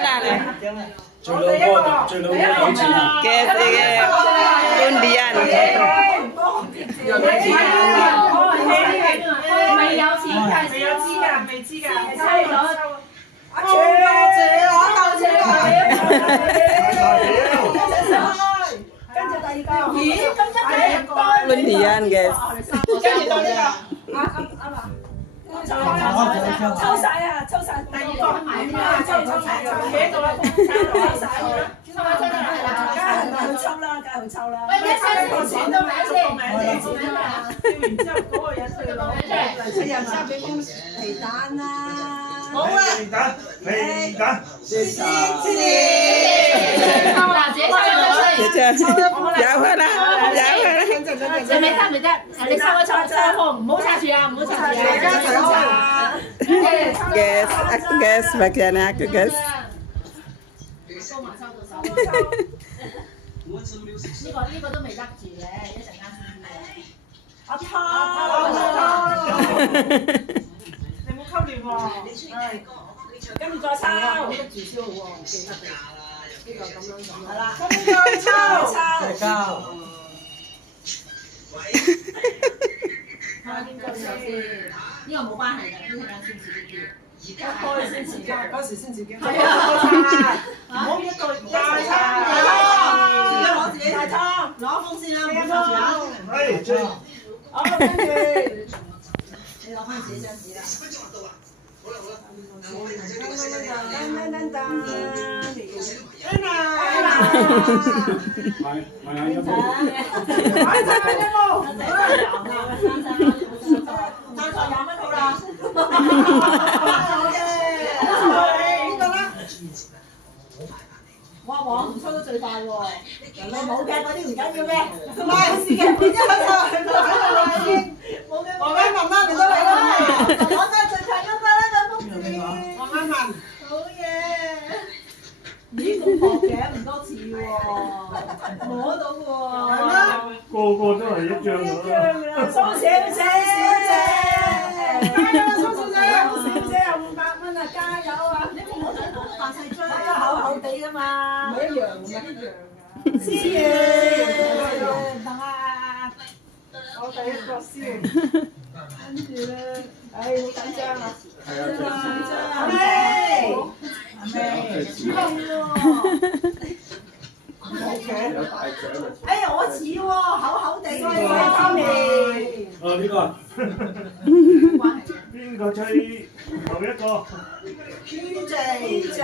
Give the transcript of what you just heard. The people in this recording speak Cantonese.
mana nih? Julungan Guys, ini undian. 未有錢㗎，未有資㗎，未知㗎，收咗。多謝我鬥謝佢。跟住第二個。咦？咁一人一個。Undian guys. 跟住到呢個。抽晒啊！抽晒第二個。抽晒，幾多個？抽晒佢。抽啦，梗係抽啦，梗係抽啦。喂，一齊個錢都買先，買先。然之後嗰個人去攞嚟又收俾公司皮蛋啦。好啊！皮蛋，謝謝。嗱，自己抽咗先。姐姐，有佢啦，有佢啦。你咪得咪得？你抽一抽，唔好插住啊，唔好插住啊。Guys, aku guys, bagiannya aku guys. 呢個都未得住嘅，一陣間先知。阿湯，你冇溝亂喎。跟住再抽，得住先好喎，唔記得嘅。呢個咁樣係啦，跟住再抽。睇下邊個先，呢個冇關係嘅，呢陣間先自己叫。一開先自己，嗰時先自己。係啊，唔好一個大餐。攞自己大湯，攞風先啦，唔好插住啊。係，好，跟住你攞翻自己張紙啦。哇！黃抽得最快喎，人哋冇嘅嗰啲唔緊要嘅，唔係事嘅，然之後冇嘅。黃啱文啦，你都嚟啦，我真係最快嗰個啦，咁福字。黃啱文，好嘢！咦，咁薄嘅，唔多似喎，摸到喎。係咩？個個都係一張㗎啦。蘇小姐，加油啊，蘇小姐！蘇小姐有500蚊啊，加油啊！你唔好再大細張，厚厚地㗎嘛。唔係一樣㗎，一樣㗎。思源，等啊！我第一個思源，跟住咧，唉，好緊張啊！緊張，阿妹，阿妹，主動喎。哎呀，我似喎，厚厚地嘅方面。呢個邊個吹頭一個？邊隻？